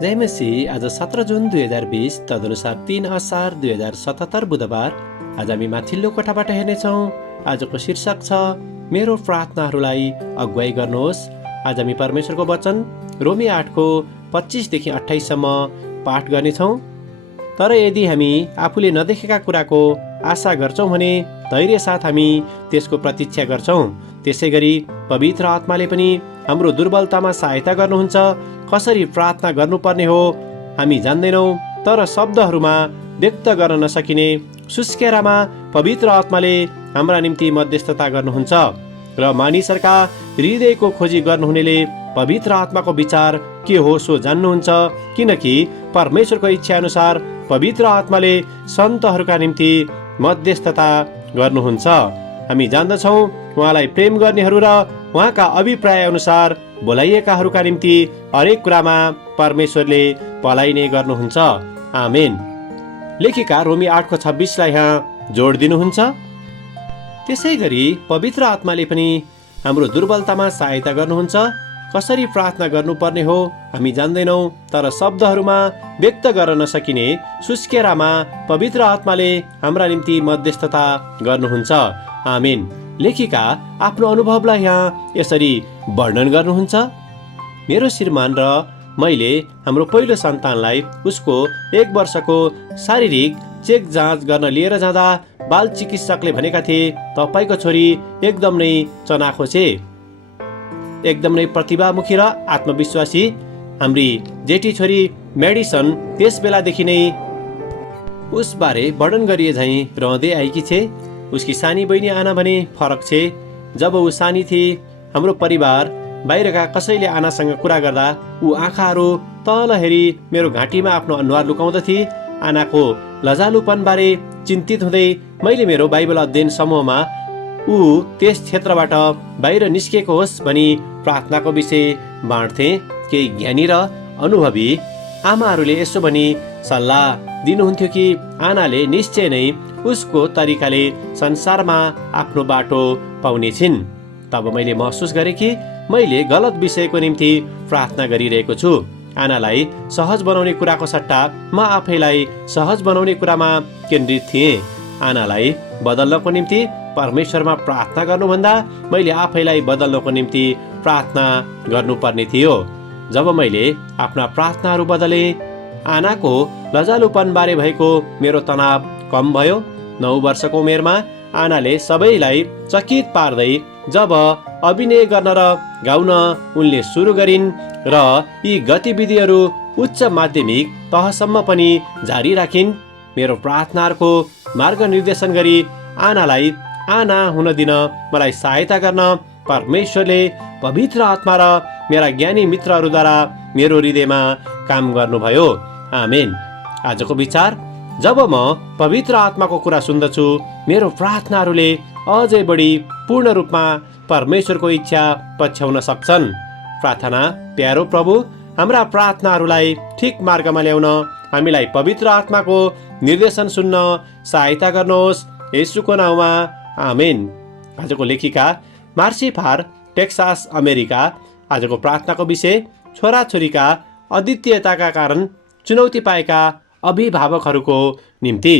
जय मसीह। आज 17 जुन 2020 तदनुसार 3 असार 2077 बुधबार। आज हामी माथिल्लो कोठाबाट हेर्नेछौँ। आजको शीर्षक छ मेरो प्रार्थनाहरूलाई अगुवाई गर्नुहोस्। आज हामी परमेश्वरको वचन रोमी 8को 25देखि 28 सम्म पाठ गर्नेछौँ। तर यदि हामी आफूले नदेखेका कुराको आशा गर्छौँ भने धैर्य साथ हामी त्यसको प्रतीक्षा गर्छौँ। त्यसै गरी पवित्र आत्माले पनि हाम्रो दुर्बलतामा सहायता गर्नुहुन्छ। कसरी प्रार्थना गर्नुपर्ने हो हामी जान्दैनौँ, तर शब्दहरूमा व्यक्त गर्न नसकिने सुस्केरामा पवित्र आत्माले हाम्रा निम्ति मध्यस्थता गर्नुहुन्छ र मानिसहरूका हृदयको खोजी गर्नुहुनेले पवित्र आत्माको विचार के हो सो जान्नुहुन्छ, किनकि परमेश्वरको इच्छा अनुसार पवित्र आत्माले सन्तहरूका निम्ति मध्यस्थता गर्नुहुन्छ। हामी जान्दछौँ उहाँलाई प्रेम गर्नेहरू र उहाँका अभिप्राय अनुसार बोलाइएकाहरूका निम्ति हरेक कुरामा परमेश्वरले भलाइने गर्नुहुन्छ। आमेन। लेखिका रोमी 8को 26लाई यहाँ जोड दिनुहुन्छ। त्यसै गरी पवित्र आत्माले पनि हाम्रो दुर्बलतामा सहायता गर्नुहुन्छ। कसरी प्रार्थना गर्नुपर्ने हो हामी जान्दैनौँ, तर शब्दहरूमा व्यक्त गर्न नसकिने सुस्केरामा पवित्र आत्माले हाम्रा निम्ति मध्यस्थता गर्नुहुन्छ। आमेन। लेखिका आफ्नो अनुभवलाई यहाँ यसरी वर्णन गर्नुहुन्छ। मेरो श्रीमान र मैले हाम्रो पहिलो सन्तानलाई उसको 1 वर्षको शारीरिक चेक जाँच गर्न लिएर जाँदा बाल चिकित्सकले भनेका थिए, तपाईको छोरी एकदम नै चनाखो छे, एकदम नै प्रतिभामुखी र आत्मविश्वासी। हाम्री जेठी छोरी मेडिसन त्यस बेलादेखि नै उसबारे वर्णन गरिए झैँ रहँदै आएकी छे। उसकी सानी बहिनी आना भने फरक छे। जब ऊ सानी थिए हाम्रो परिवार बाहिरका कसैले आनासँग कुरा गर्दा ऊ आँखाहरू तल हेरी मेरो घाँटीमा आफ्नो अनुहार लुकाउँदथे। आनाको लजालुपनबारे चिन्तित हुँदै मैले मेरो बाइबल अध्ययन समूहमा ऊ त्यस क्षेत्रबाट बाहिर निस्किएको होस् भनी प्रार्थनाको विषय बाँड्थे। केही ज्ञानी र अनुभवी आमाहरूले यसो भनी सल्लाह दिनुहुन्थ्यो कि आनाले निश्चय नै उसको तरिकाले संसारमा आफ्नो बाटो पाउने छिन्। तब मैले महसुस गरेँ कि मैले गलत विषयको निम्ति प्रार्थना गरिरहेको छु। आनालाई सहज बनाउने कुराको सट्टा म आफैलाई सहज बनाउने कुरामा केन्द्रित थिएँ। आनालाई बदल्नको निम्ति परमेश्वरमा प्रार्थना गर्नुभन्दा मैले आफैलाई बदल्नको निम्ति प्रार्थना गर्नुपर्ने थियो। जब मैले आफ्ना प्रार्थनाहरू बदले, आनाको लजालुपन बारे भएको मेरो तनाव कम भयो। 9 वर्षको उमेरमा आनाले सबैलाई चकित पार्दै जब अभिनय गर्न र गाउन उनले सुरु गरिन् र यी गतिविधिहरू उच्च माध्यमिक तहसम्म पनि जारी राखिन्। मेरो प्रार्थनाहरूको मार्गनिर्देशन गरी आनालाई आना हुन दिन मलाई सहायता गर्न परमेश्वरले पवित्र आत्मा र मेरा ज्ञानी मित्रहरूद्वारा मेरो हृदयमा काम गर्नुभयो। आमेन। आजको विचार, जब म पवित्र आत्माको कुरा सुन्दछु मेरो प्रार्थनाहरूले अझै बढी पूर्ण रूपमा परमेश्वरको इच्छा पछ्याउन सक्छन्। प्रार्थना। प्यारो प्रभु, हाम्रा प्रार्थनाहरूलाई ठिक मार्गमा ल्याउन हामीलाई पवित्र आत्माको निर्देशन सुन्न सहायता गर्नुहोस्, येशूको नाउँमा। आमेन। आजको लेखिका मार्सी फार, टेक्सास, अमेरिका। आजको प्रार्थनाको विषय छोराछोरीका अद्वितीयताका कारण चुनौती पाएका अभिभावकहरूको निम्ति।